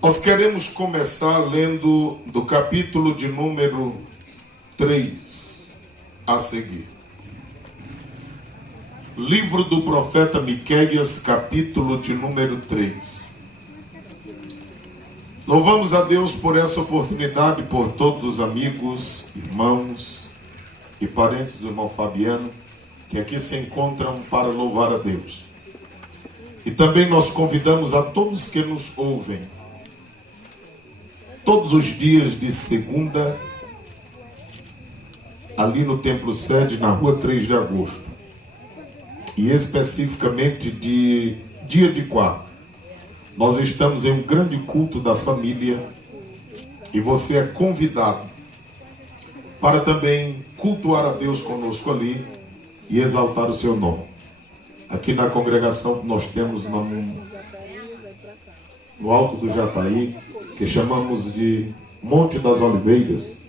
Nós queremos começar lendo do capítulo de número 3 a seguir. Livro do profeta Miqueias, capítulo de número 3. Louvamos a Deus por essa oportunidade, por todos os amigos, irmãos e parentes do irmão Fabiano que aqui se encontram para louvar a Deus. E também nós convidamos a todos que nos ouvem todos os dias de segunda, ali no Templo Sede, na rua 3 de agosto. E especificamente de dia de quarta. Nós estamos em um grande culto da família. E você é convidado para também cultuar a Deus conosco ali e exaltar o seu nome. Aqui na congregação que nós temos no Alto do Jataí, que chamamos de Monte das Oliveiras,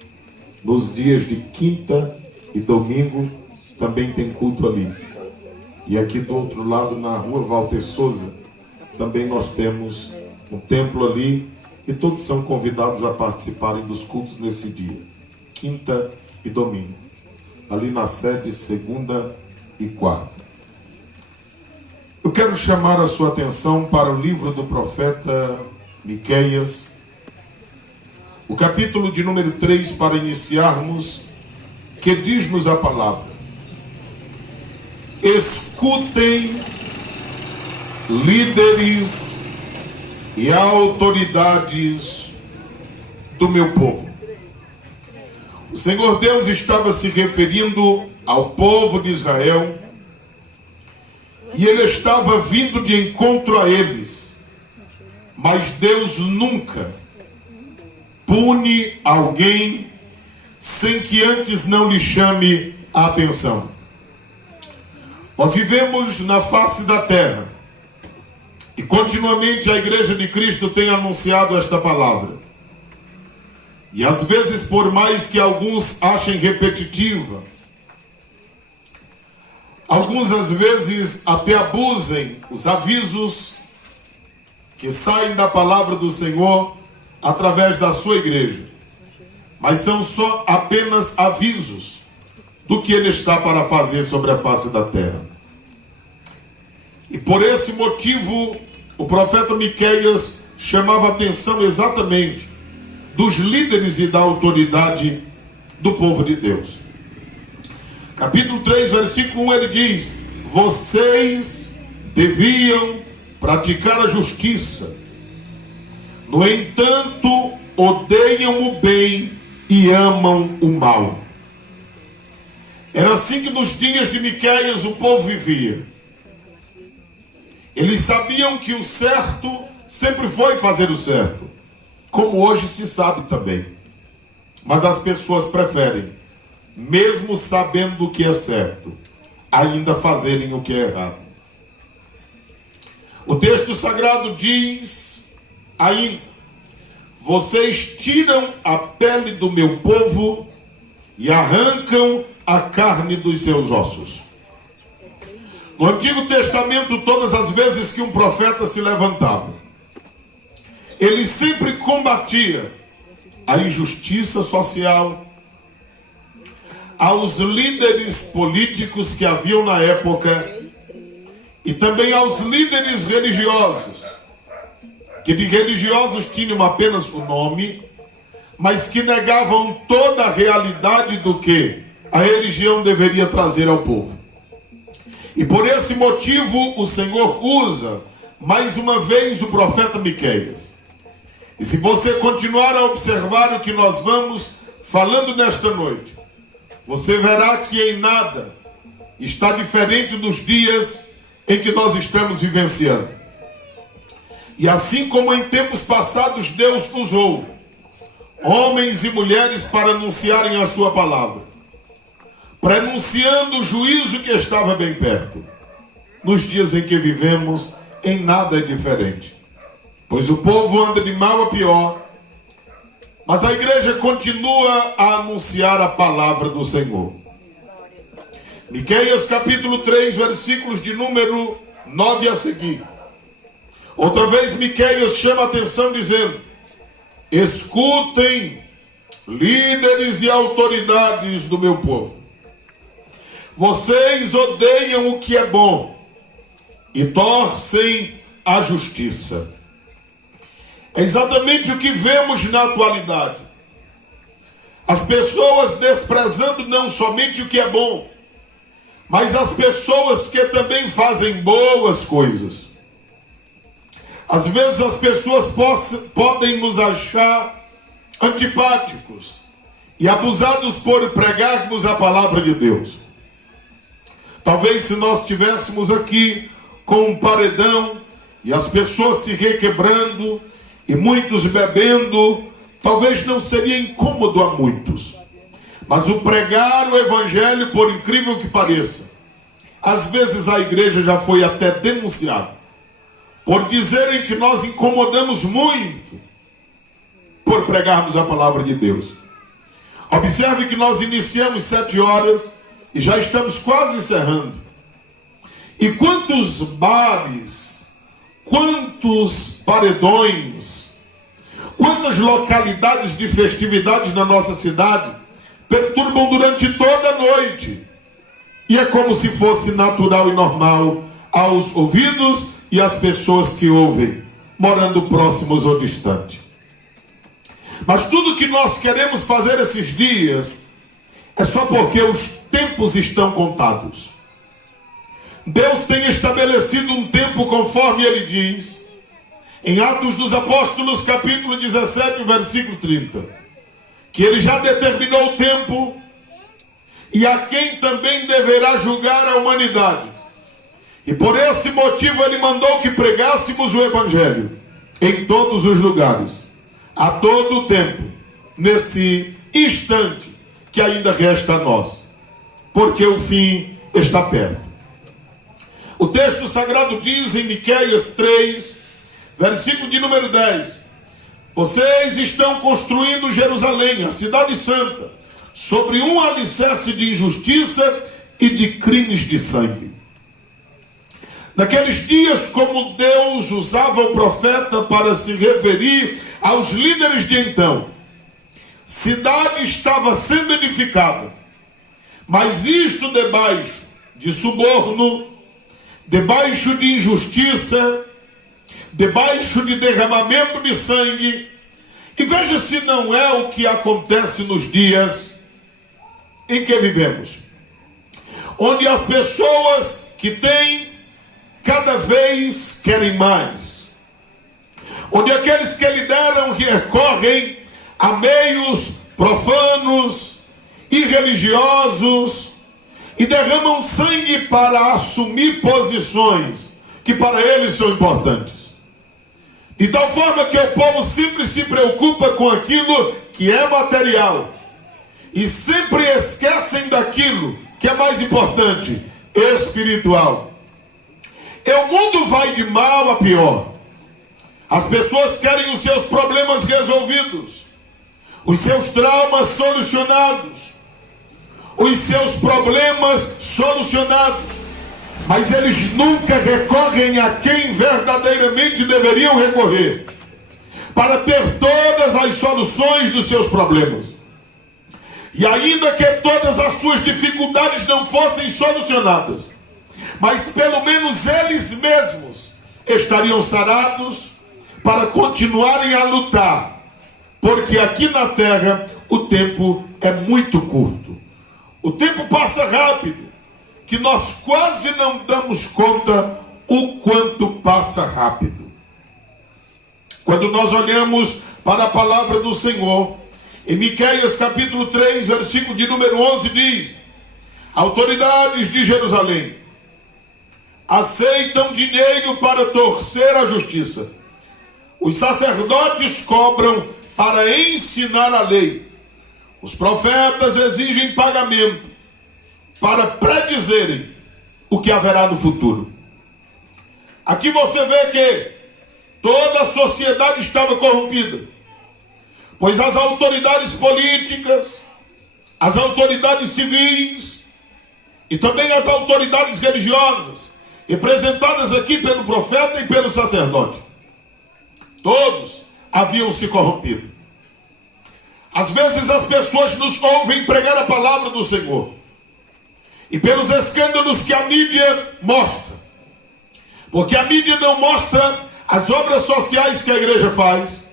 nos dias de quinta e domingo também tem culto ali. E aqui do outro lado, na rua Walter Souza, também nós temos um templo ali e todos são convidados a participarem dos cultos nesse dia, quinta e domingo, ali na sede segunda e quarta. Eu quero chamar a sua atenção para o livro do profeta Miqueias, o capítulo de número 3, para iniciarmos, que diz-nos a palavra: escutem, líderes e autoridades do meu povo. O Senhor Deus estava se referindo ao povo de Israel e ele estava vindo de encontro a eles. Mas Deus nunca pune alguém sem que antes não lhe chame a atenção. Nós vivemos na face da terra e continuamente a Igreja de Cristo tem anunciado esta palavra. E às vezes, por mais que alguns achem repetitiva, alguns às vezes até abusem os avisos que saem da palavra do Senhor através da sua igreja, mas são só apenas avisos do que ele está para fazer sobre a face da terra. E por esse motivo, o profeta Miqueias chamava a atenção exatamente dos líderes e da autoridade do povo de Deus. Capítulo 3, versículo 1, ele diz: vocês deviam praticar a justiça, no entanto, odeiam o bem e amam o mal. Era assim que nos dias de Miqueias o povo vivia. Eles sabiam que o certo sempre foi fazer o certo, como hoje se sabe também. Mas as pessoas preferem, mesmo sabendo o que é certo, ainda fazerem o que é errado. O texto sagrado diz ainda: vocês tiram a pele do meu povo e arrancam a carne dos seus ossos. No Antigo Testamento, todas as vezes que um profeta se levantava, ele sempre combatia a injustiça social, aos líderes políticos que haviam na época e também aos líderes religiosos, que de religiosos tinham apenas o nome, mas que negavam toda a realidade do que a religião deveria trazer ao povo. E por esse motivo o Senhor usa mais uma vez o profeta Miqueias. E se você continuar a observar o que nós vamos falando nesta noite, você verá que em nada está diferente dos dias em que nós estamos vivenciando. E assim como em tempos passados Deus usou homens e mulheres para anunciarem a sua palavra, prenunciando o juízo que estava bem perto, nos dias em que vivemos, em nada é diferente. Pois o povo anda de mal a pior, mas a igreja continua a anunciar a palavra do Senhor. Miqueias capítulo 3, versículos de número 9 a seguir. Outra vez Miqueias chama a atenção dizendo: escutem, líderes e autoridades do meu povo. Vocês odeiam o que é bom e torcem a justiça. É exatamente o que vemos na atualidade. As pessoas desprezando não somente o que é bom, mas as pessoas que também fazem boas coisas. Às vezes as pessoas podem nos achar antipáticos e abusados por pregarmos a palavra de Deus. Talvez se nós estivéssemos aqui com um paredão e as pessoas se requebrando e muitos bebendo, talvez não seria incômodo a muitos. Mas o pregar o evangelho, por incrível que pareça, às vezes a igreja já foi até denunciada por dizerem que nós incomodamos muito por pregarmos a palavra de Deus. Observe que nós iniciamos 7 horas e já estamos quase encerrando. E quantos bares, quantos paredões, quantas localidades de festividades na nossa cidade perturbam durante toda a noite. E é como se fosse natural e normal aos ouvidos e às pessoas que ouvem, morando próximos ou distantes. Mas tudo que nós queremos fazer esses dias é só porque os tempos estão contados. Deus tem estabelecido um tempo conforme Ele diz, em Atos dos Apóstolos, capítulo 17, versículo 30, que Ele já determinou o tempo e a quem também deverá julgar a humanidade. E por esse motivo Ele mandou que pregássemos o Evangelho em todos os lugares, a todo o tempo, nesse instante que ainda resta a nós, porque o fim está perto. O texto sagrado diz em Miqueias 3, versículo de número 10: vocês estão construindo Jerusalém, a cidade santa, sobre um alicerce de injustiça e de crimes de sangue. Naqueles dias, como Deus usava o profeta para se referir aos líderes de então, cidade estava sendo edificada, mas isto debaixo de suborno, debaixo de injustiça, debaixo de derramamento de sangue. E veja se não é o que acontece nos dias em que vivemos, onde as pessoas que têm cada vez querem mais, onde aqueles que lideram recorrem a meios profanos, irreligiosos, e derramam sangue para assumir posições que para eles são importantes. De tal forma que o povo sempre se preocupa com aquilo que é material e sempre esquecem daquilo que é mais importante, espiritual. E o mundo vai de mal a pior. As pessoas querem os seus problemas resolvidos, os seus traumas solucionados, os seus problemas solucionados, mas eles nunca recorrem a quem verdadeiramente deveriam recorrer para ter todas as soluções dos seus problemas. E ainda que todas as suas dificuldades não fossem solucionadas, mas pelo menos eles mesmos estariam sarados para continuarem a lutar, porque aqui na terra o tempo é muito curto. O tempo passa rápido, que nós quase não damos conta o quanto passa rápido. Quando nós olhamos para a palavra do Senhor, em Miqueias capítulo 3, versículo de número 11 diz: autoridades de Jerusalém aceitam dinheiro para torcer a justiça. Os sacerdotes cobram para ensinar a lei. Os profetas exigem pagamento para predizerem o que haverá no futuro. Aqui você vê que toda a sociedade estava corrompida, pois as autoridades políticas, as autoridades civis e também as autoridades religiosas, representadas aqui pelo profeta e pelo sacerdote, Todos haviam se corrompido. Às vezes as pessoas nos ouvem pregar a palavra do Senhor, e pelos escândalos que a mídia mostra, porque a mídia não mostra as obras sociais que a igreja faz,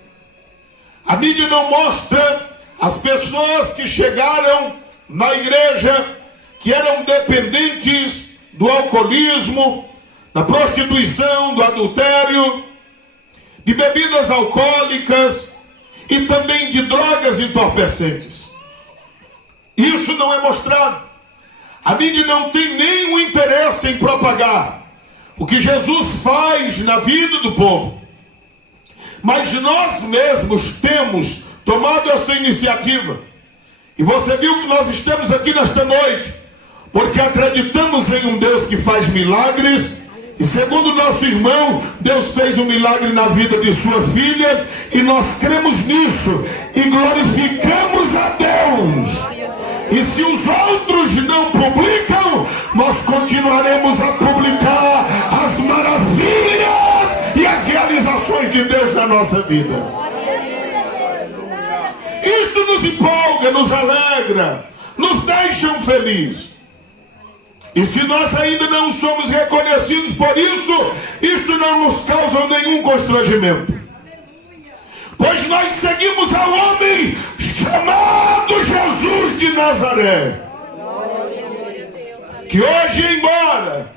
a mídia não mostra as pessoas que chegaram na igreja, que eram dependentes do alcoolismo, da prostituição, do adultério, de bebidas alcoólicas e também de drogas entorpecentes. Isso não é mostrado. A mídia não tem nenhum interesse em propagar o que Jesus faz na vida do povo. Mas nós mesmos temos tomado essa iniciativa. E você viu que nós estamos aqui nesta noite porque acreditamos em um Deus que faz milagres. E segundo nosso irmão, Deus fez um milagre na vida de sua filha, e nós cremos nisso e glorificamos a Deus. E se os outros não publicam, nós continuaremos a publicar as maravilhas e as realizações de Deus na nossa vida. Isto nos empolga, nos alegra, nos deixa felizes. E se nós ainda não somos reconhecidos por isso, isso não nos causa nenhum constrangimento. Pois nós seguimos ao homem chamado Jesus de Nazaré, que hoje, embora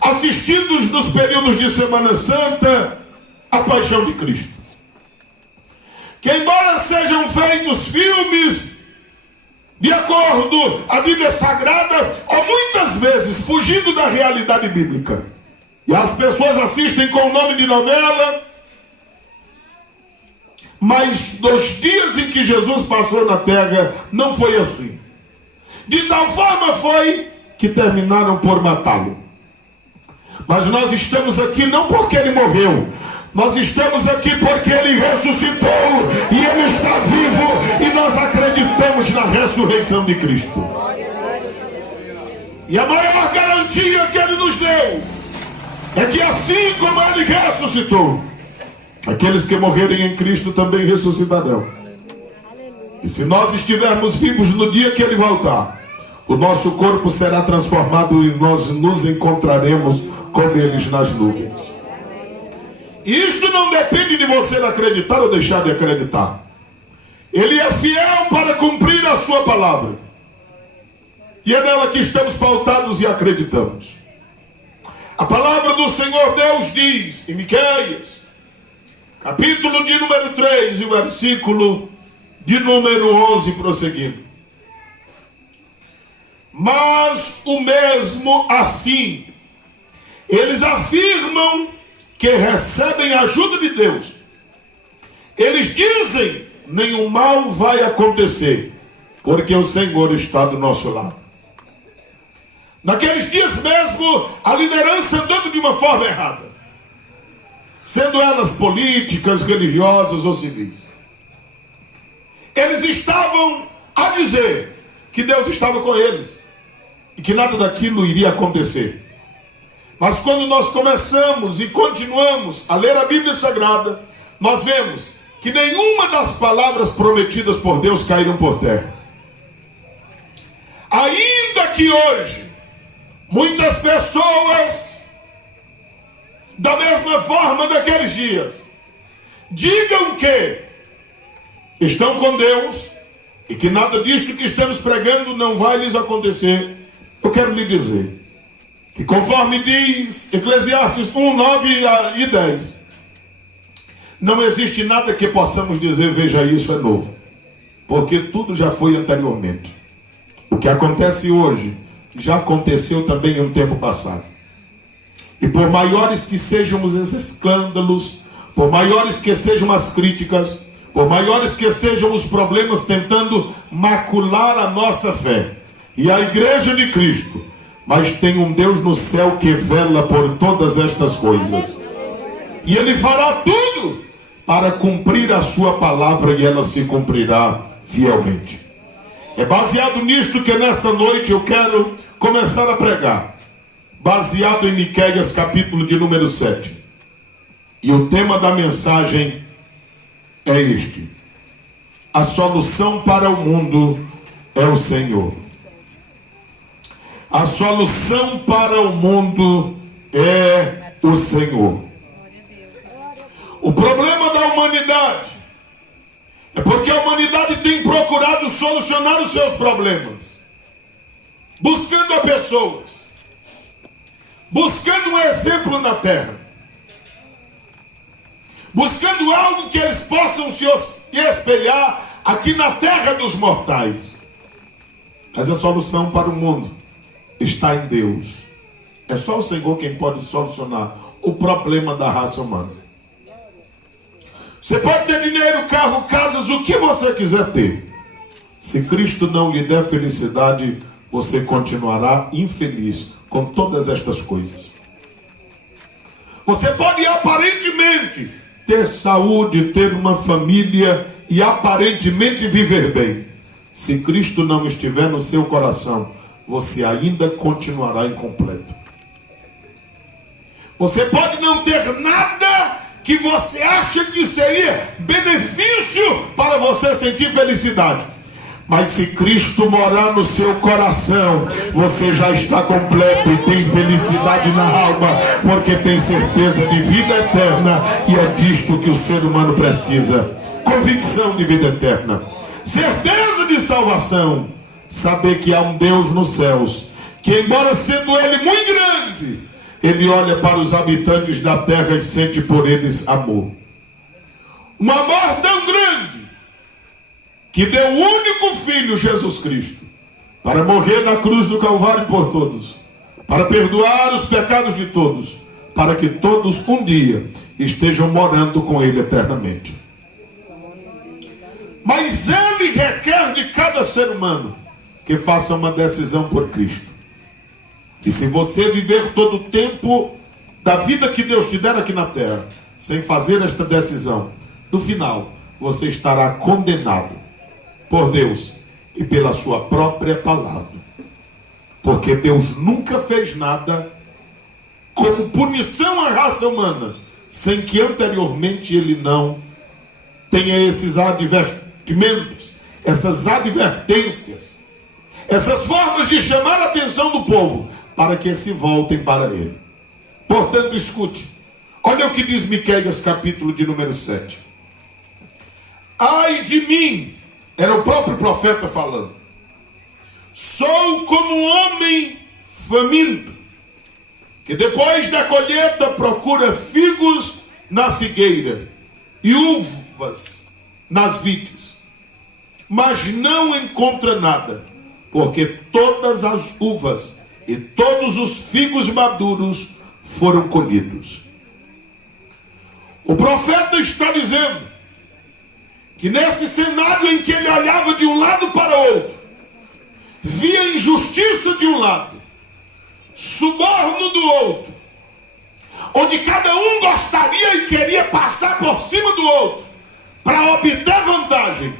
assistidos nos períodos de Semana Santa, a paixão de Cristo, que embora sejam feitos filmes de acordo à Bíblia Sagrada, ou muitas vezes fugindo da realidade bíblica, e as pessoas assistem com o nome de novela, mas nos dias em que Jesus passou na terra, não foi assim. De tal forma foi que terminaram por matá-lo. Mas nós estamos aqui não porque ele morreu, nós estamos aqui porque ele ressuscitou e ele está vivo, e nós acreditamos na ressurreição de Cristo. E a maior garantia que ele nos deu é que assim como ele ressuscitou, aqueles que morrerem em Cristo também ressuscitarão. E se nós estivermos vivos no dia que ele voltar, o nosso corpo será transformado e nós nos encontraremos com eles nas nuvens. E isso não depende de você acreditar ou deixar de acreditar. Ele é fiel para cumprir a sua palavra. E é nela que estamos pautados e acreditamos. A palavra do Senhor Deus diz em Miqueias, capítulo de número 3, e o versículo de número 11, prosseguindo. Mas o mesmo assim, eles afirmam que recebem a ajuda de Deus. Eles dizem, nenhum mal vai acontecer, porque o Senhor está do nosso lado. Naqueles dias mesmo, a liderança andando de uma forma errada, sendo elas políticas, religiosas ou civis. Eles estavam a dizer que Deus estava com eles e que nada daquilo iria acontecer. Mas quando nós começamos e continuamos a ler a Bíblia Sagrada, nós vemos que nenhuma das palavras prometidas por Deus caíram por terra. Ainda que hoje muitas pessoas, da mesma forma daqueles dias, digam que estão com Deus e que nada disto que estamos pregando não vai lhes acontecer, eu quero lhe dizer que, conforme diz Eclesiastes 1, 9 e 10, não existe nada que possamos dizer, veja, isso é novo, porque tudo já foi anteriormente. O que acontece hoje já aconteceu também em um tempo passado. E por maiores que sejam os escândalos, por maiores que sejam as críticas, por maiores que sejam os problemas tentando macular a nossa fé e a igreja de Cristo, mas tem um Deus no céu que vela por todas estas coisas. E Ele fará tudo para cumprir a sua palavra, e ela se cumprirá fielmente. É baseado nisto que nesta noite eu quero começar a pregar, baseado em Miqueias capítulo de número 7. E o tema da mensagem é este: a solução para o mundo é o Senhor. A solução para o mundo é o Senhor. O problema da humanidade é porque a humanidade tem procurado solucionar os seus problemas, buscando a pessoas, buscando um exemplo na terra, buscando algo que eles possam se espelhar aqui na terra dos mortais. Mas a solução para o mundo está em Deus. É só o Senhor quem pode solucionar o problema da raça humana. Você pode ter dinheiro, carro, casas, o que você quiser ter. Se Cristo não lhe der felicidade, você continuará infeliz com todas estas coisas. Você pode aparentemente ter saúde, ter uma família e aparentemente viver bem. Se Cristo não estiver no seu coração, você ainda continuará incompleto. Você pode não ter nada que você acha que seria benefício para você sentir felicidade. Mas se Cristo morar no seu coração, você já está completo e tem felicidade na alma, porque tem certeza de vida eterna, e é disto que o ser humano precisa. Convicção de vida eterna, certeza de salvação, saber que há um Deus nos céus, que embora sendo Ele muito grande, Ele olha para os habitantes da terra e sente por eles amor. Um amor tão grande que deu o único Filho, Jesus Cristo, para morrer na cruz do Calvário por todos, para perdoar os pecados de todos, para que todos um dia estejam morando com Ele eternamente. Mas Ele requer de cada ser humano que faça uma decisão por Cristo. E se você viver todo o tempo da vida que Deus te der aqui na terra, sem fazer esta decisão, no final, você estará condenado por Deus e pela sua própria palavra. Porque Deus nunca fez nada como punição à raça humana, sem que anteriormente Ele não tenha esses advertimentos, essas advertências, essas formas de chamar a atenção do povo, para que se voltem para Ele. Portanto, escute. Olha o que diz Miqueias, capítulo de número 7. Ai de mim, era o próprio profeta falando. Sou como um homem faminto, que depois da colheita procura figos na figueira e uvas nas vides, mas não encontra nada, porque todas as uvas e todos os figos maduros foram colhidos. O profeta está dizendo que nesse cenário em que ele olhava de um lado para o outro, via injustiça de um lado, suborno do outro, onde cada um gostaria e queria passar por cima do outro para obter vantagem,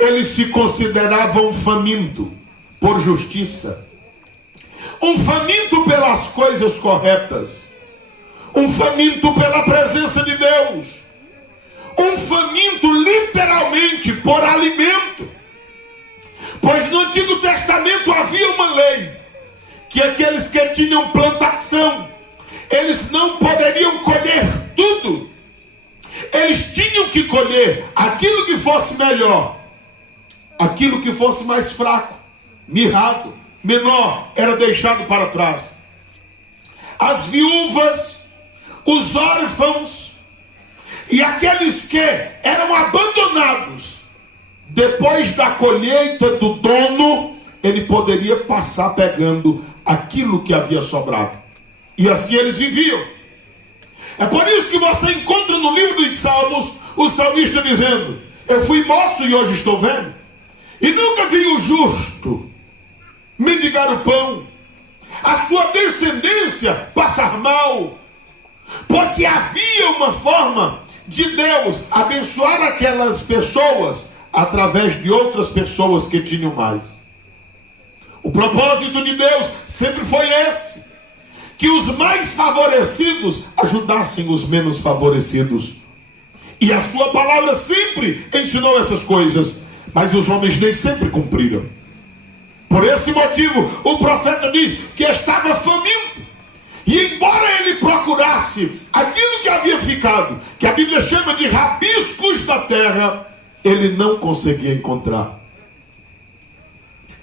ele se considerava um faminto por justiça, um faminto pelas coisas corretas, um faminto pela presença de Deus, um faminto literalmente por alimento. Pois no Antigo Testamento havia uma lei que aqueles que tinham plantação, eles não poderiam colher tudo. Eles tinham que colher aquilo que fosse melhor, aquilo que fosse mais fraco, mirrado, menor, era deixado para trás. As viúvas, os órfãos e aqueles que eram abandonados, depois da colheita do dono, ele poderia passar pegando aquilo que havia sobrado. E assim eles viviam. É por isso que você encontra no livro dos Salmos o salmista dizendo: eu fui moço e hoje estou velho, e nunca vi o justo mendigar o pão, a sua descendência passar mal, porque havia uma forma de Deus abençoar aquelas pessoas através de outras pessoas que tinham mais. O propósito de Deus sempre foi esse, que os mais favorecidos ajudassem os menos favorecidos. E a sua palavra sempre ensinou essas coisas, mas os homens nem sempre cumpriram. Por esse motivo, o profeta diz que estava faminto. E embora ele procurasse aquilo que havia ficado, que a Bíblia chama de rabiscos da terra, ele não conseguia encontrar.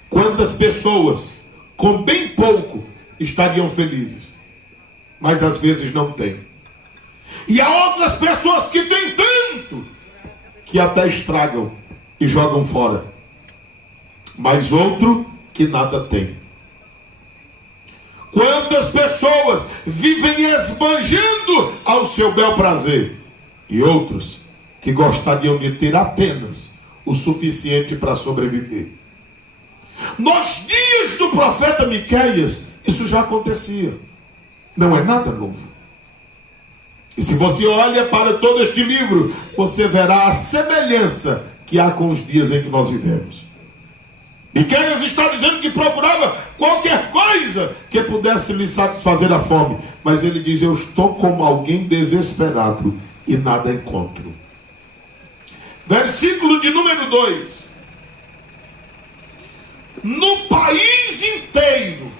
Quantas pessoas com bem pouco estariam felizes, mas às vezes não têm. E há outras pessoas que têm tanto que até estragam e jogam fora, mas outro que nada tem. Quantas pessoas vivem esbanjando ao seu bel prazer, e outros que gostariam de ter apenas o suficiente para sobreviver. Nos dias do profeta Miqueias, isso já acontecia. Não é nada novo. E se você olha para todo este livro, você verá a semelhança que há com os dias em que nós vivemos. Miqueias está dizendo que procurava qualquer coisa que pudesse lhe satisfazer a fome. Mas ele diz: eu estou como alguém desesperado e nada encontro. Versículo de número 2. No país inteiro,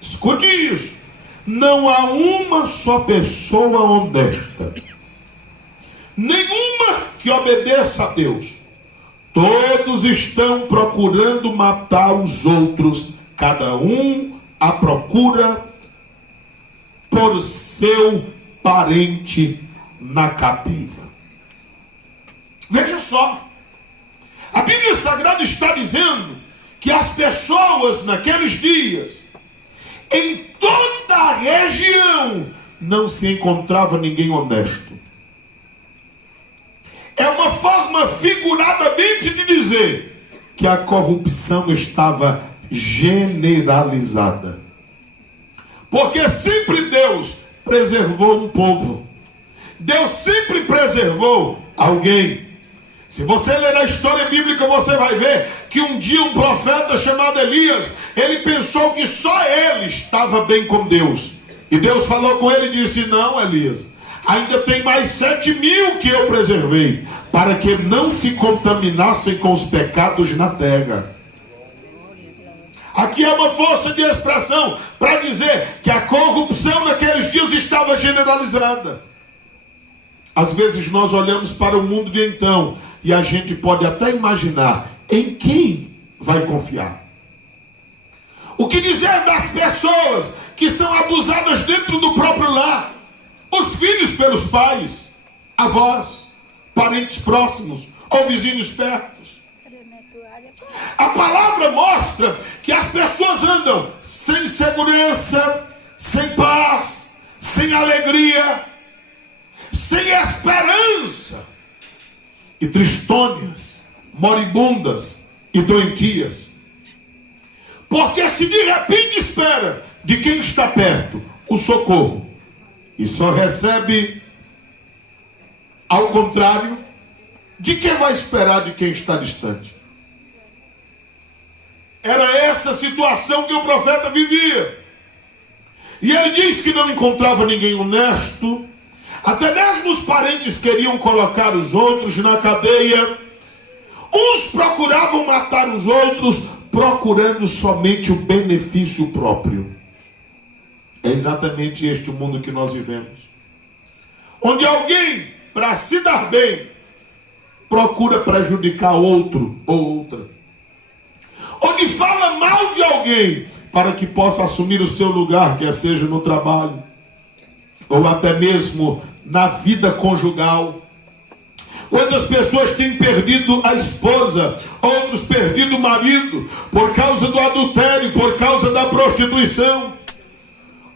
escute isso, não há uma só pessoa honesta, nenhuma que obedeça a Deus. Todos estão procurando matar os outros, cada um à procura por seu parente na cadeia. Veja só, a Bíblia Sagrada está dizendo que as pessoas naqueles dias, em toda a região, não se encontrava ninguém honesto. É uma forma figuradamente de dizer que a corrupção estava generalizada. Porque sempre Deus preservou um povo. Deus sempre preservou alguém. Se você ler a história bíblica, você vai ver que um dia um profeta chamado Elias, ele pensou que só ele estava bem com Deus. E Deus falou com ele e disse: não, Elias, ainda tem mais 7.000 que eu preservei, para que não se contaminassem com os pecados na terra. Aqui é uma força de expressão para dizer que a corrupção naqueles dias estava generalizada. Às vezes nós olhamos para o mundo de então e a gente pode até imaginar em quem vai confiar. O que dizer das pessoas que são abusadas dentro do próprio lar? Os filhos pelos pais, avós, parentes próximos ou vizinhos pertos. A palavra mostra que as pessoas andam sem segurança, sem paz, sem alegria, sem esperança, e tristônias, moribundas e doentias. Porque se de repente espera de quem está perto o socorro, e só recebe ao contrário, de quem vai esperar de quem está distante? Era essa situação que o profeta vivia. E ele disse que não encontrava ninguém honesto. Até mesmo os parentes queriam colocar os outros na cadeia. Uns procuravam matar os outros, procurando somente o benefício próprio. É exatamente este o mundo que nós vivemos. Onde alguém, para se dar bem, procura prejudicar outro ou outra. Onde fala mal de alguém para que possa assumir o seu lugar, quer seja no trabalho, ou até mesmo na vida conjugal. Quando as pessoas têm perdido a esposa, outros perdido o marido, por causa do adultério, por causa da prostituição.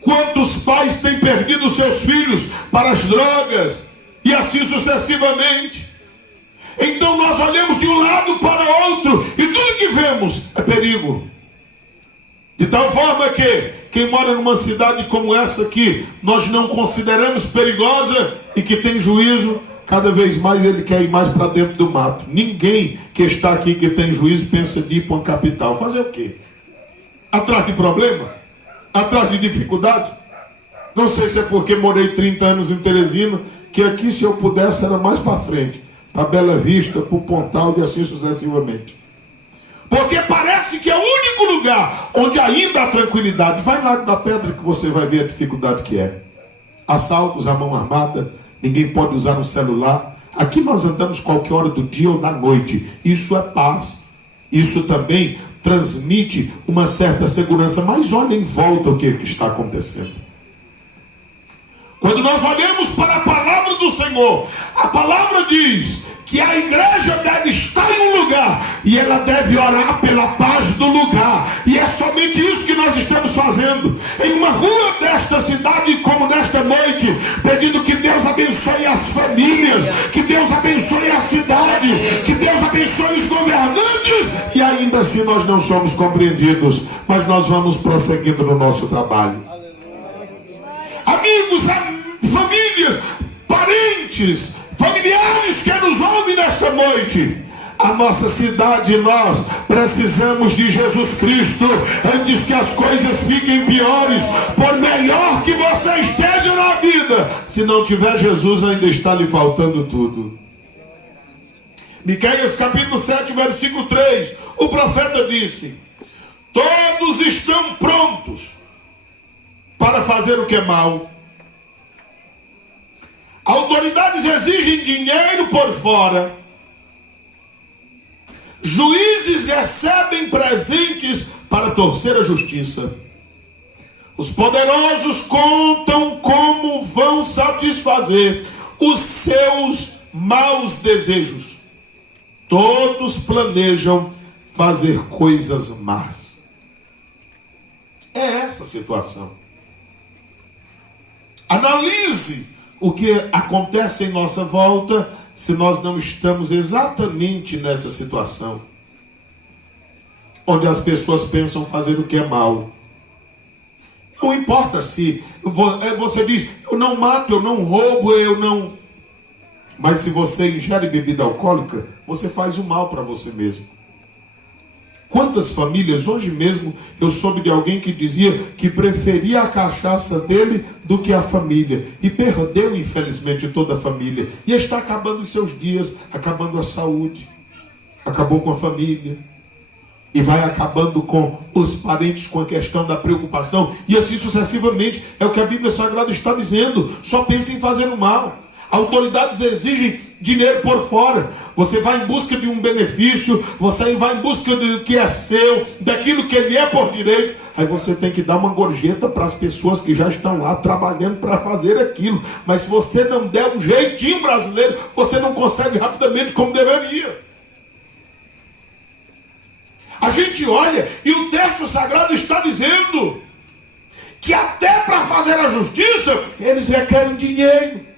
Quantos pais têm perdido seus filhos para as drogas, e assim sucessivamente. Então nós olhamos de um lado para outro, e tudo que vemos é perigo. De tal forma que quem mora numa cidade como essa que nós não consideramos perigosa e que tem juízo, cada vez mais ele quer ir mais para dentro do mato. Ninguém que está aqui que tem juízo pensa em ir para uma capital. Fazer o quê? Atrás de problema? Atrás de dificuldade? Não sei se é porque morei 30 anos em Teresina, que aqui, se eu pudesse, era mais para frente, para Bela Vista, para o Pontal e assim sucessivamente. Porque parece que é o único lugar onde ainda há tranquilidade. Vai lá da Pedra que você vai ver a dificuldade que é. Assaltos à mão armada, ninguém pode usar um celular. Aqui nós andamos qualquer hora do dia ou da noite. Isso é paz. Isso também transmite uma certa segurança. Mas olha em volta o que está acontecendo. Quando nós olhamos para a palavra do Senhor, a palavra diz que a igreja deve estar em um lugar e ela deve orar pela paz do lugar. E é somente isso que nós estamos fazendo. Em uma rua desta cidade, como nesta noite, pedindo que Deus abençoe as famílias, que Deus abençoe a cidade, que Deus abençoe os governantes. E ainda assim nós não somos compreendidos, mas nós vamos prosseguindo no nosso trabalho. Amigos, famílias, parentes, familiares que nos ouvem nesta noite, a nossa cidade e nós precisamos de Jesus Cristo antes que as coisas fiquem piores. Por melhor que você esteja na vida, se não tiver Jesus, ainda está lhe faltando tudo. Miqueias capítulo 7, versículo 3, o profeta disse: todos estão prontos para fazer o que é mal. Autoridades exigem dinheiro por fora. Juízes recebem presentes para torcer a justiça. Os poderosos contam como vão satisfazer os seus maus desejos. Todos planejam fazer coisas más. É essa a situação. Analise o que acontece em nossa volta se nós não estamos exatamente nessa situação, onde as pessoas pensam fazer o que é mal. Não importa se você diz, eu não mato, eu não roubo, eu não... Mas se você ingere bebida alcoólica, você faz o mal para você mesmo. Quantas famílias, hoje mesmo eu soube de alguém que dizia que preferia a cachaça dele do que a família. E perdeu, infelizmente, toda a família. E está acabando os seus dias, acabando a saúde. Acabou com a família. E vai acabando com os parentes, com a questão da preocupação. E assim sucessivamente. É o que a Bíblia Sagrada está dizendo. Só pensa em fazer o mal. Autoridades exigem dinheiro por fora. Você vai em busca de um benefício, você vai em busca do que é seu, daquilo que ele é por direito. Aí você tem que dar uma gorjeta para as pessoas que já estão lá trabalhando para fazer aquilo. Mas se você não der um jeitinho brasileiro, você não consegue rapidamente como deveria. A gente olha e o texto sagrado está dizendo que até para fazer a justiça, eles requerem dinheiro.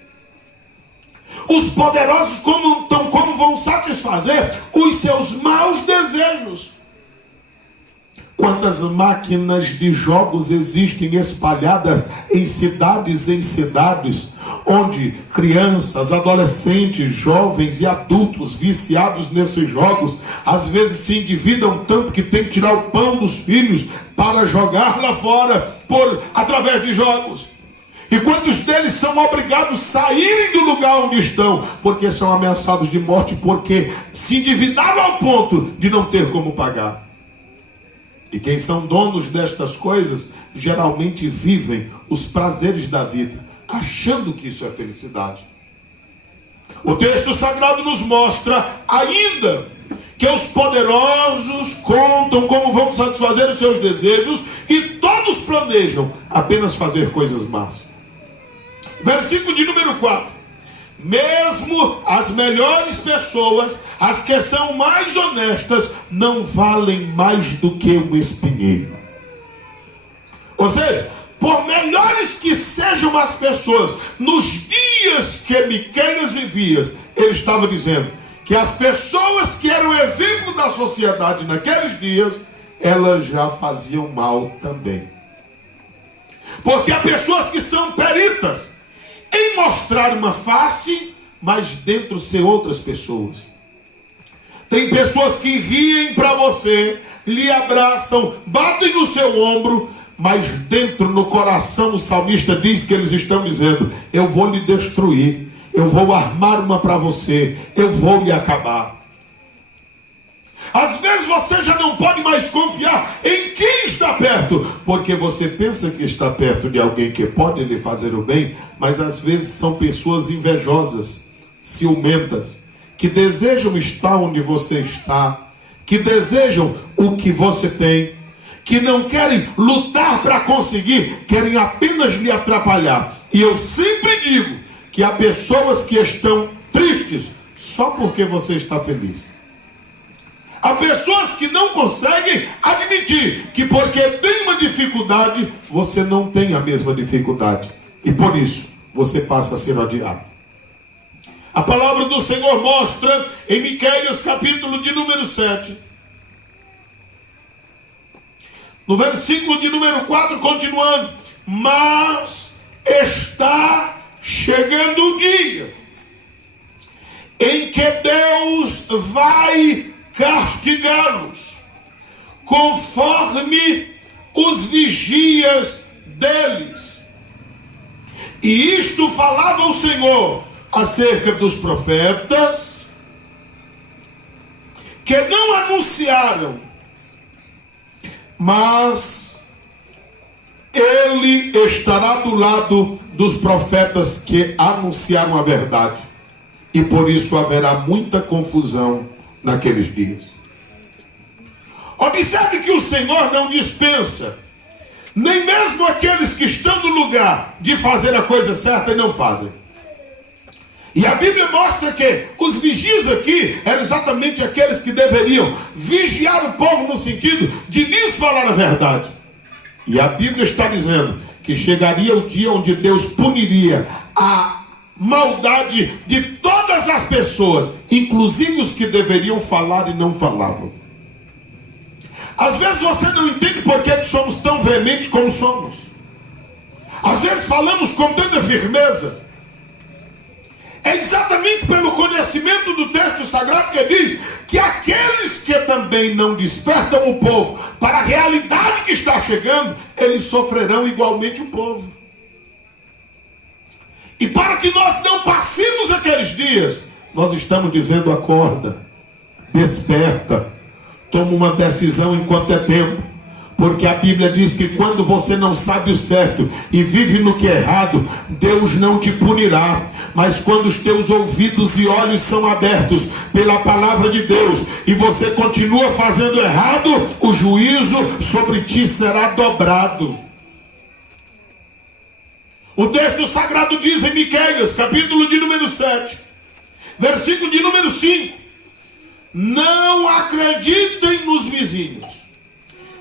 Os poderosos como vão satisfazer os seus maus desejos. Quantas máquinas de jogos existem espalhadas em cidades, onde crianças, adolescentes, jovens e adultos viciados nesses jogos, às vezes se endividam tanto que tem que tirar o pão dos filhos para jogar lá fora através de jogos. E quantos deles são obrigados a saírem do lugar onde estão, porque são ameaçados de morte, porque se endividaram ao ponto de não ter como pagar. E quem são donos destas coisas, geralmente vivem os prazeres da vida, achando que isso é felicidade. O texto sagrado nos mostra ainda que os poderosos contam como vão satisfazer os seus desejos e todos planejam apenas fazer coisas más. Versículo de número 4. Mesmo as melhores pessoas, as que são mais honestas, não valem mais do que um espinheiro. Ou seja, por melhores que sejam as pessoas, nos dias que Miqueias vivia, ele estava dizendo que as pessoas que eram exemplo da sociedade naqueles dias, elas já faziam mal também. Porque há pessoas que são peritas em mostrar uma face, mas dentro ser outras pessoas. Tem pessoas que riem para você, lhe abraçam, batem no seu ombro, mas dentro, no coração, o salmista diz que eles estão dizendo: eu vou lhe destruir, eu vou armar uma para você, eu vou lhe acabar. Às vezes você já não pode mais confiar em quem está perto, porque você pensa que está perto de alguém que pode lhe fazer o bem, mas às vezes são pessoas invejosas, ciumentas, que desejam estar onde você está, que desejam o que você tem, que não querem lutar para conseguir, querem apenas lhe atrapalhar. E eu sempre digo que há pessoas que estão tristes só porque você está feliz. Há pessoas que não conseguem admitir que porque tem uma dificuldade, você não tem a mesma dificuldade. E por isso, você passa a ser odiado. A palavra do Senhor mostra em Miqueias, capítulo de número 7. No versículo de número 4, continuando: mas está chegando o dia em que Deus vai castigá-los conforme os vigias deles. E isto falava o Senhor acerca dos profetas que não anunciaram, mas ele estará do lado dos profetas que anunciaram a verdade, e por isso haverá muita confusão naqueles dias. Observe que o Senhor não dispensa nem mesmo aqueles que estão no lugar de fazer a coisa certa e não fazem. E a Bíblia mostra que os vigias aqui eram exatamente aqueles que deveriam vigiar o povo no sentido de lhes falar a verdade. E a Bíblia está dizendo que chegaria o dia onde Deus puniria a maldade de todas as pessoas, inclusive os que deveriam falar e não falavam. Às vezes você não entende por que somos tão veementes como somos. Às vezes falamos com tanta firmeza. É exatamente pelo conhecimento do texto sagrado que diz que aqueles que também não despertam o povo para a realidade que está chegando, eles sofrerão igualmente o povo. E para que nós não passemos aqueles dias, nós estamos dizendo: acorda, desperta, toma uma decisão enquanto é tempo. Porque a Bíblia diz que quando você não sabe o certo e vive no que é errado, Deus não te punirá. Mas quando os teus ouvidos e olhos são abertos pela palavra de Deus e você continua fazendo errado, o juízo sobre ti será dobrado. O texto sagrado diz em Miqueias, capítulo de número 7, versículo de número 5: não acreditem nos vizinhos,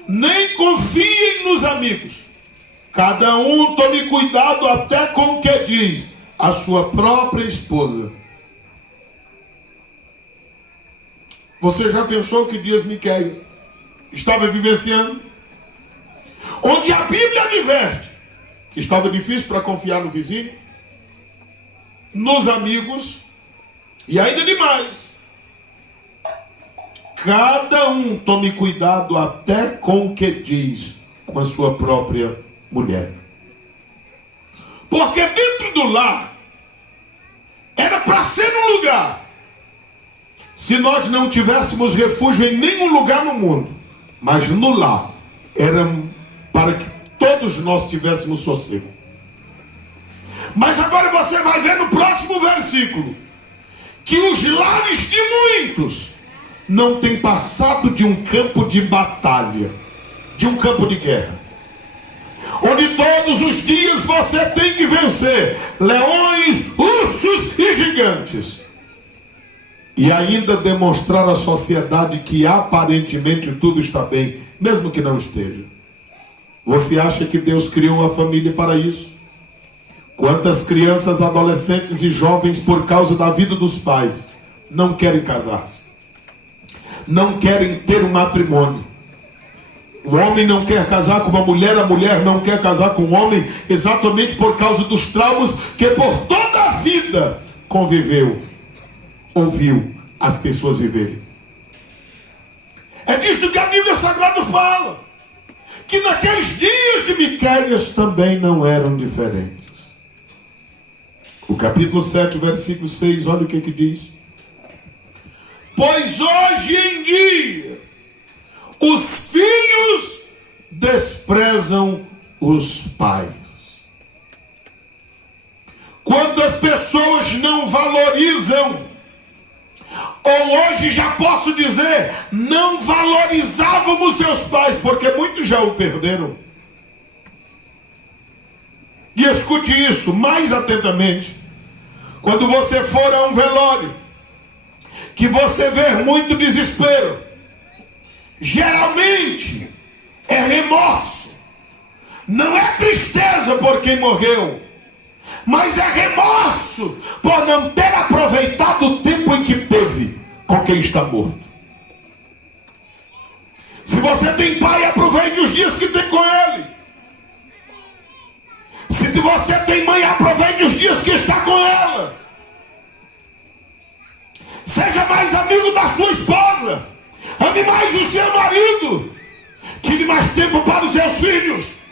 nem confiem nos amigos. Cada um tome cuidado até com o que diz a sua própria esposa. Você já pensou que dias Miqueias estava vivenciando? Onde a Bíblia adverte que estava difícil para confiar no vizinho, nos amigos e ainda demais. Cada um tome cuidado até com o que diz com a sua própria mulher. Porque dentro do lar era para ser um lugar, se nós não tivéssemos refúgio em nenhum lugar no mundo, mas no lar era para que todos nós tivéssemos sossego. Mas agora você vai ver no próximo versículo que os lares de muitos não têm passado de um campo de batalha, de um campo de guerra, onde todos os dias você tem que vencer leões, ursos e gigantes, e ainda demonstrar à sociedade que aparentemente tudo está bem, mesmo que não esteja. Você acha que Deus criou a família para isso? Quantas crianças, adolescentes e jovens, por causa da vida dos pais, não querem casar-se, não querem ter um matrimônio. O homem não quer casar com uma mulher, a mulher não quer casar com um homem, exatamente por causa dos traumas que por toda a vida conviveu, ouviu as pessoas viverem. É disso que a Bíblia Sagrada fala, que naqueles dias de Miqueias também não eram diferentes. O capítulo 7, versículo 6, olha o que diz. Pois hoje em dia os filhos desprezam os pais. Quando as pessoas não valorizam, ou hoje já posso dizer, não valorizavam os seus pais, porque muitos já o perderam. E escute isso mais atentamente. Quando você for a um velório, que você vê muito desespero, geralmente é remorso. Não é tristeza por quem morreu, mas é remorso por não ter aproveitado o tempo em que teve com quem está morto. Se você tem pai, aproveite os dias que tem com ele. Se você tem mãe, aproveite os dias que está com ela. Seja mais amigo da sua esposa. Ame mais o seu marido. Tire mais tempo para os seus filhos.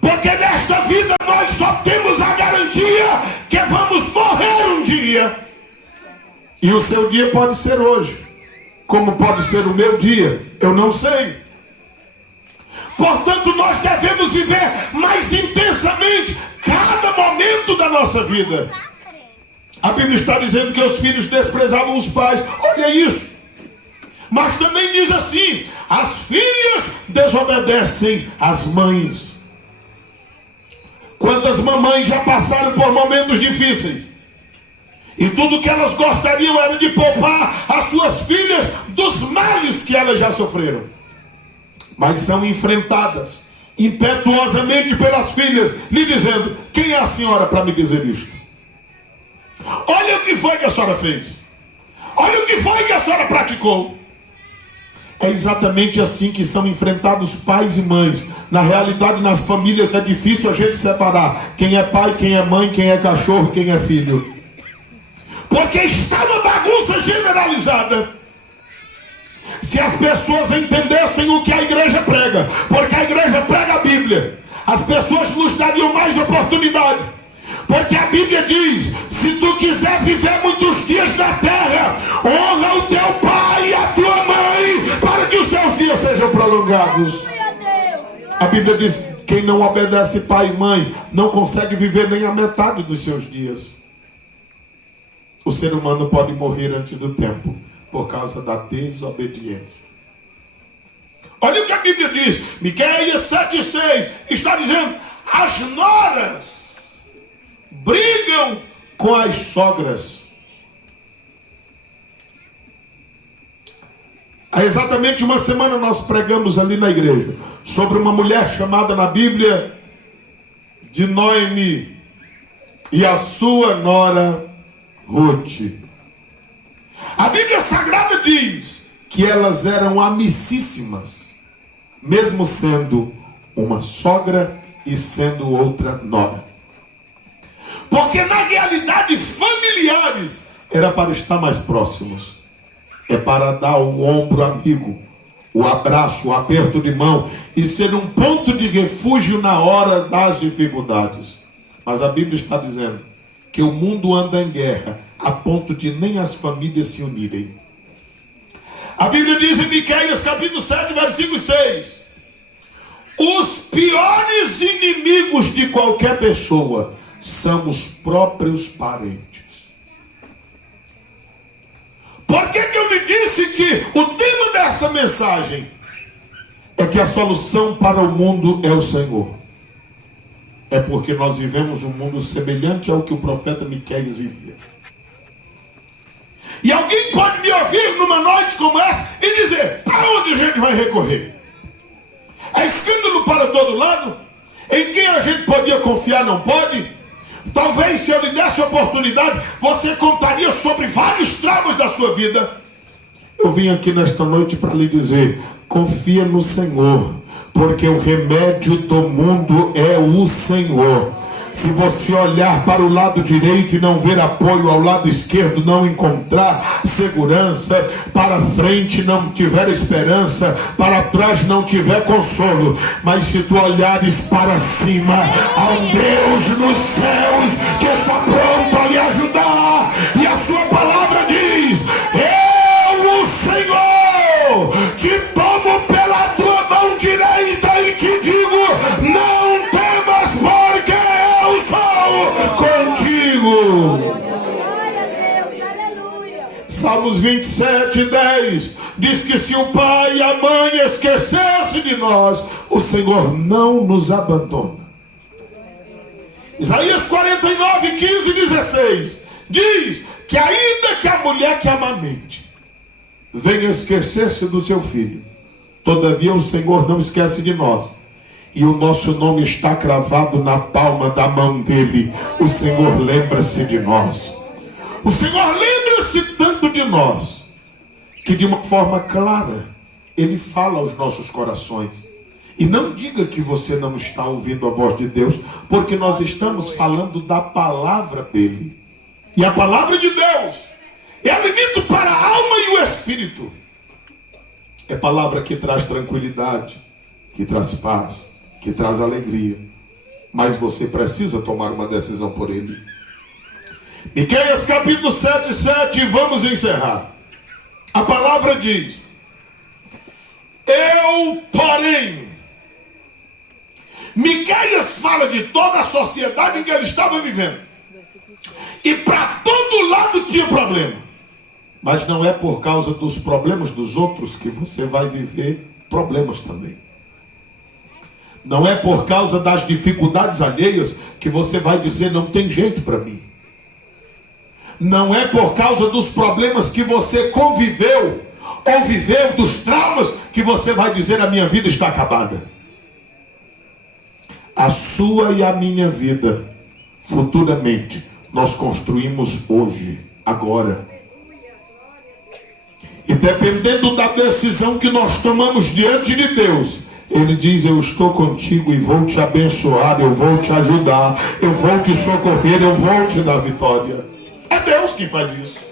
Porque nesta vida nós só temos a garantia que vamos morrer um dia. E o seu dia pode ser hoje, como pode ser o meu dia, eu não sei. Portanto, nós devemos viver mais intensamente cada momento da nossa vida. A Bíblia está dizendo que os filhos desprezavam os pais. Olha isso. Mas também diz assim: as filhas desobedecem às mães. Quantas mamães já passaram por momentos difíceis, e tudo que elas gostariam era de poupar as suas filhas dos males que elas já sofreram, mas são enfrentadas impetuosamente pelas filhas, lhe dizendo: quem é a senhora para me dizer isto? Olha o que foi que a senhora fez, olha o que foi que a senhora praticou. É exatamente assim que são enfrentados pais e mães. Na realidade, nas famílias é difícil a gente separar quem é pai, quem é mãe, quem é cachorro, quem é filho, porque está uma bagunça generalizada. Se as pessoas entendessem o que a igreja prega, porque a igreja prega a Bíblia, as pessoas nos dariam mais oportunidade. Porque a Bíblia diz: se tu quiser viver muitos dias na terra, honra o teu pai e a tua mãe, para que os teus dias sejam prolongados. A Bíblia diz: quem não obedece pai e mãe não consegue viver nem a metade dos seus dias. O ser humano pode morrer antes do tempo por causa da desobediência. Olha o que a Bíblia diz. Miqueias 7,6 está dizendo: as noras brigam com as sogras. Há exatamente uma semana nós pregamos ali na igreja sobre uma mulher chamada na Bíblia de Noemi e a sua nora Ruth. A Bíblia Sagrada diz que elas eram amicíssimas, mesmo sendo uma sogra e sendo outra nora. Porque na realidade familiares era para estar mais próximos. É para dar o ombro amigo, o abraço, o aperto de mão e ser um ponto de refúgio na hora das dificuldades. Mas a Bíblia está dizendo que o mundo anda em guerra a ponto de nem as famílias se unirem. A Bíblia diz em Miqueias capítulo 7, versículo 6: os piores inimigos de qualquer pessoa são os próprios parentes. Por que eu lhe disse que o tema dessa mensagem é que a solução para o mundo é o Senhor? É porque nós vivemos um mundo semelhante ao que o profeta Miqueias vivia. E alguém pode me ouvir numa noite como essa e dizer: para onde a gente vai recorrer? É escândalo para todo lado? Em quem a gente podia confiar não pode? Talvez se eu lhe desse oportunidade, você contaria sobre vários traumas da sua vida. Eu vim aqui nesta noite para lhe dizer: confia no Senhor, porque o remédio do mundo é o Senhor. Se você olhar para o lado direito e não ver apoio, ao lado esquerdo não encontrar segurança, para frente não tiver esperança, para trás não tiver consolo, mas se tu olhares para cima, há um Deus nos céus que está pronto a lhe ajudar, e a sua palavra diz: eu, o Senhor, te tomo pela tua mão direita e te digo: não temas, porque eu sou contigo. Salmos 27:10 diz que se o pai e a mãe esquecessem de nós, o Senhor não nos abandona. Isaías 49:15-16 diz que ainda que a mulher que amamente venha esquecer-se do seu filho, todavia o Senhor não esquece de nós, e o nosso nome está cravado na palma da mão dele. O Senhor lembra-se de nós. O Senhor lembra-se tanto de nós, que de uma forma clara, Ele fala aos nossos corações. E não diga que você não está ouvindo a voz de Deus, porque nós estamos falando da palavra dEle. E a palavra de Deus é alimento para a alma e o espírito. É palavra que traz tranquilidade, que traz paz, que traz alegria. Mas você precisa tomar uma decisão por Ele. Miqueias capítulo 7:7, vamos encerrar. A palavra diz: eu, porém. Miqueias fala de toda a sociedade em que ele estava vivendo. E para todo lado tinha problema. Mas não é por causa dos problemas dos outros que você vai viver problemas também. Não é por causa das dificuldades alheias que você vai dizer: não tem jeito para mim. Não é por causa dos problemas que você conviveu ou viveu, dos traumas, que você vai dizer: a minha vida está acabada. A sua e a minha vida, futuramente, nós construímos hoje, agora. E dependendo da decisão que nós tomamos diante de Deus, Ele diz: eu estou contigo e vou te abençoar, eu vou te ajudar, eu vou te socorrer, eu vou te dar vitória. É Deus que faz isso.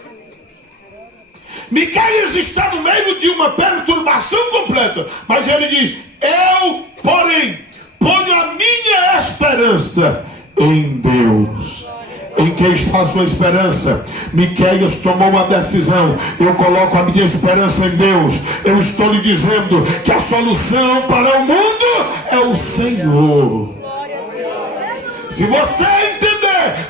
Miqueias está no meio de uma perturbação completa, mas ele diz: eu, porém, ponho a minha esperança em Deus. Em quem está a sua esperança? Miqueias tomou uma decisão: eu coloco a minha esperança em Deus. Eu estou lhe dizendo que a solução para o mundo é o Senhor. Se você entender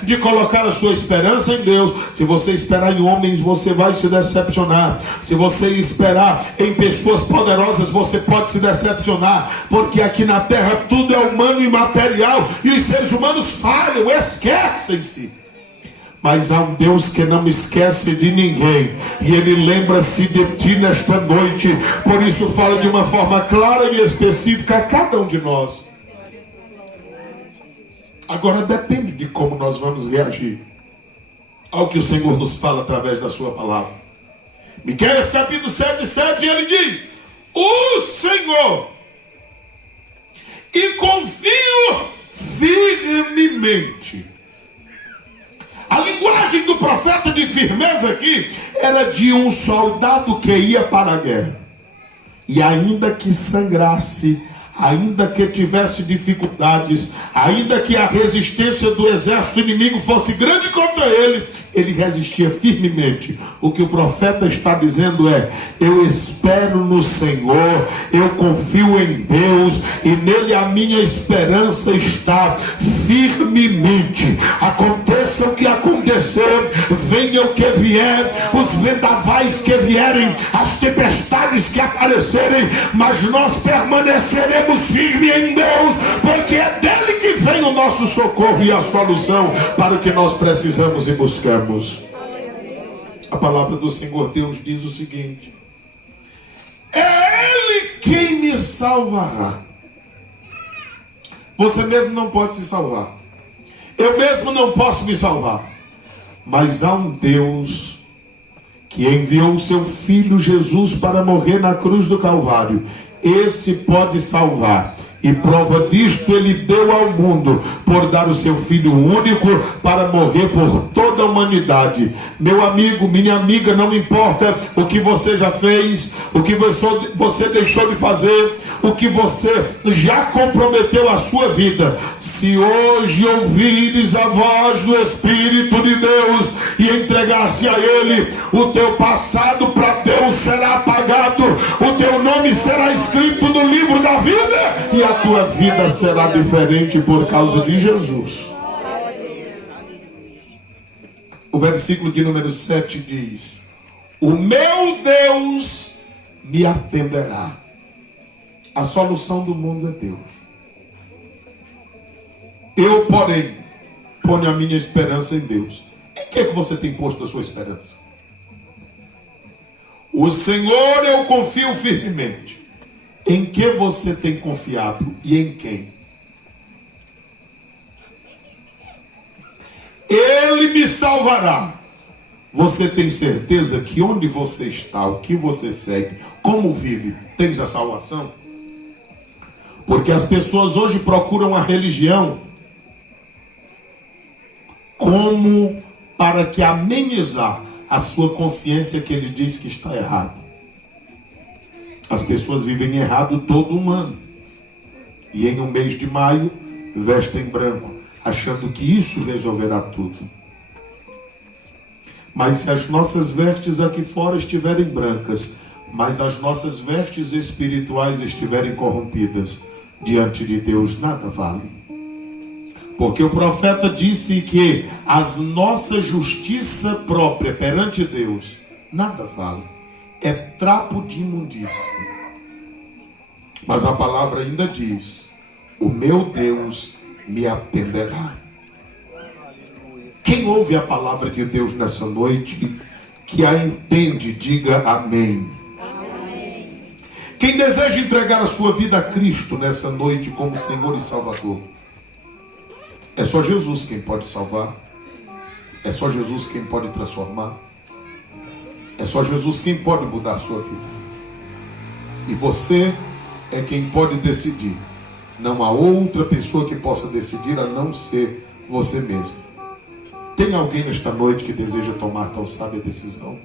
de colocar a sua esperança em Deus, se você esperar em homens, você vai se decepcionar. Se você esperar em pessoas poderosas, você pode se decepcionar, porque aqui na terra tudo é humano e material, e os seres humanos falham, esquecem-se. Mas há um Deus que não esquece de ninguém, e Ele lembra-se de ti nesta noite. Por isso fala de uma forma clara e específica a cada um de nós. Agora depende de como nós vamos reagir ao que o Senhor nos fala através da sua palavra. Miqueias capítulo 7:7, ele diz: o Senhor, e confio firmemente. A linguagem do profeta de firmeza aqui era de um soldado que ia para a guerra, e ainda que sangrasse, ainda que tivesse dificuldades, ainda que a resistência do exército inimigo fosse grande contra ele, ele resistia firmemente. O que o profeta está dizendo é: eu espero no Senhor, eu confio em Deus, e nele a minha esperança está firmemente. Aconteça o que acontecer, venha o que vier, os vendavais que vierem, as tempestades que aparecerem, mas nós permaneceremos firmes em Deus, porque é dele que vem o nosso socorro e a solução para o que nós precisamos e buscamos. A palavra do Senhor Deus diz o seguinte: é Ele quem me salvará. Você mesmo não pode se salvar, eu mesmo não posso me salvar, mas há um Deus que enviou o seu Filho Jesus para morrer na cruz do Calvário. Esse pode salvar. E prova disto ele deu ao mundo, por dar o seu Filho único para morrer por toda a humanidade. Meu amigo, minha amiga, não importa o que você já fez, o que você deixou de fazer, o que você já comprometeu a sua vida. Se hoje ouvires a voz do Espírito de Deus e entregar-se a Ele, o teu passado para Deus será apagado, o teu nome será escrito no livro da vida e a tua vida será diferente por causa de Jesus. O versículo de número 7 diz: o meu Deus me atenderá. A solução do mundo é Deus. Eu, porém, ponho a minha esperança em Deus. Em que você tem posto a sua esperança? O Senhor eu confio firmemente. Em que você tem confiado e em quem? Ele me salvará. Você tem certeza que onde você está, o que você segue, como vive, tens a salvação? Porque as pessoas hoje procuram a religião como para que amenizar a sua consciência que ele diz que está errado. As pessoas vivem errado todo um ano. E em um mês de maio vestem branco, achando que isso resolverá tudo. Mas se as nossas vestes aqui fora estiverem brancas, mas as nossas vestes espirituais estiverem corrompidas, diante de Deus nada vale. Porque o profeta disse que as nossa justiça própria perante Deus nada vale. É trapo de imundícia. Mas a palavra ainda diz: o meu Deus me atenderá. Quem ouve a palavra de Deus nessa noite, que a entende, diga amém. Quem deseja entregar a sua vida a Cristo nessa noite como Senhor e Salvador, é só Jesus quem pode salvar. É só Jesus quem pode transformar. É só Jesus quem pode mudar a sua vida. E você é quem pode decidir. Não há outra pessoa que possa decidir a não ser você mesmo. Tem alguém nesta noite que deseja tomar tão sábia decisão?